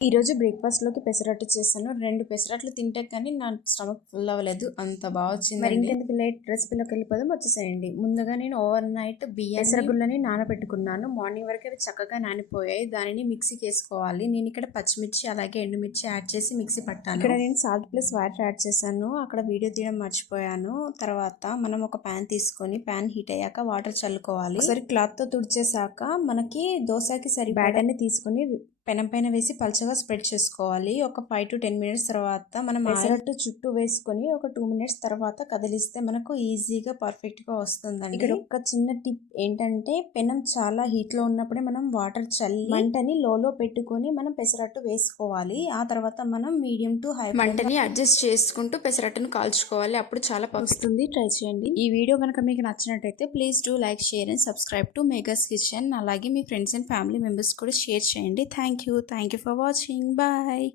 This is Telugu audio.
ఈరోజు బ్రేక్ఫాస్ట్‌లోకి పెసరట్టు చేశాను. 2 పెసరట్లు తింటే కానీ నా స్టమక్ ఫుల్ అవ్వలేదు. అంత బా మరి వచ్చిందండి. ఇంకెందుకు లేట్ రెసిపీలోకెళ్ళిపోదాం వచ్చేసేయండి. ముందుగా నేను ఓవర్ నైట్ పెసరగుళ్ళని నానబెట్టుకున్నాను. మార్నింగ్ వరకు అవి చక్కగా నానిపోయాయి. దానిని మిక్సీకేసుకోవాలి. నేను ఇక్కడ పచ్చిమిర్చి అలాగే ఎండుమిర్చి యాడ్ చేసి మిక్సీ పట్టాను. ఇక్కడ నేను సాల్ట్ ప్లస్ వాటర్ యాడ్ చేశాను. అక్కడ వీడియో తీయడం మర్చిపోయాను. తర్వాత మనం ఒక ప్యాన్ తీసుకొని ప్యాన్ హీట్ అయ్యాక వాటర్ చల్లుకోవాలి. ఒకసారి క్లాత్‌తో తుడిచేసాక మనకి దోసకి బ్యాటర్‌ని తీసుకొని పెనం పైన వేసి పల్చగా స్ప్రెడ్ చేసుకోవాలి. ఒక 5 to 10 మినిట్స్ తర్వాత మనం పెసరట్టు చుట్టూ వేసుకొని ఒక 2 మినిట్స్ తర్వాత కదిలిస్తే మనకు ఈజీగా పర్ఫెక్ట్గా వస్తుందండి. ఇక్కడ ఒక చిన్న టిప్ ఏంటంటే పెనం చాలా హీట్లో ఉన్నప్పుడే మనం వాటర్ చల్లి మంటని లోలో పెట్టుకొని మనం పెసరట్టు వేసుకోవాలి. ఆ తర్వాత మనం మీడియం టు హై మంటని అడ్జస్ట్ చేసుకుంటూ పెసరట్టును కాల్చుకోవాలి. అప్పుడు చాలా వస్తుంది. ట్రై చేయండి. ఈ వీడియో కనుక మీకు నచ్చినట్టయితే please do like, share and subscribe to Megha's kitchen. అలాగే మీ ఫ్రెండ్స్ అండ్ ఫ్యామిలీ మెంబర్స్ కూడా షేర్ చేయండి. Thank you for watching. Bye.